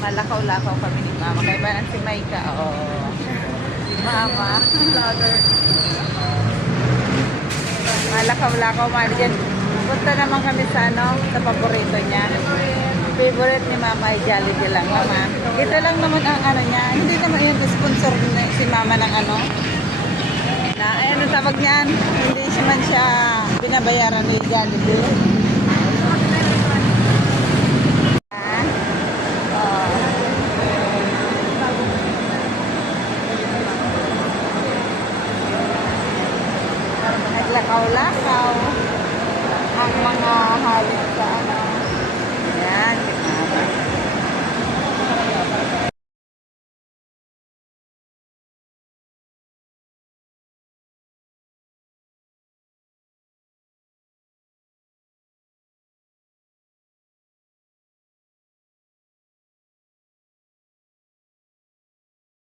Malakaw-lakaw kami ni Mama. Kaya ba si Maika? Oo. Si Mama. Malakaw-lakaw man dyan. Punta naman kami sa sa paborito niya. Favorite ni Mama ay Jollibee lang naman. Ito lang naman ang niya. Hindi naman yung sponsor si Mama ng na, ano tawag niyan? Hindi siya man siya binabayaran ni Jollibee.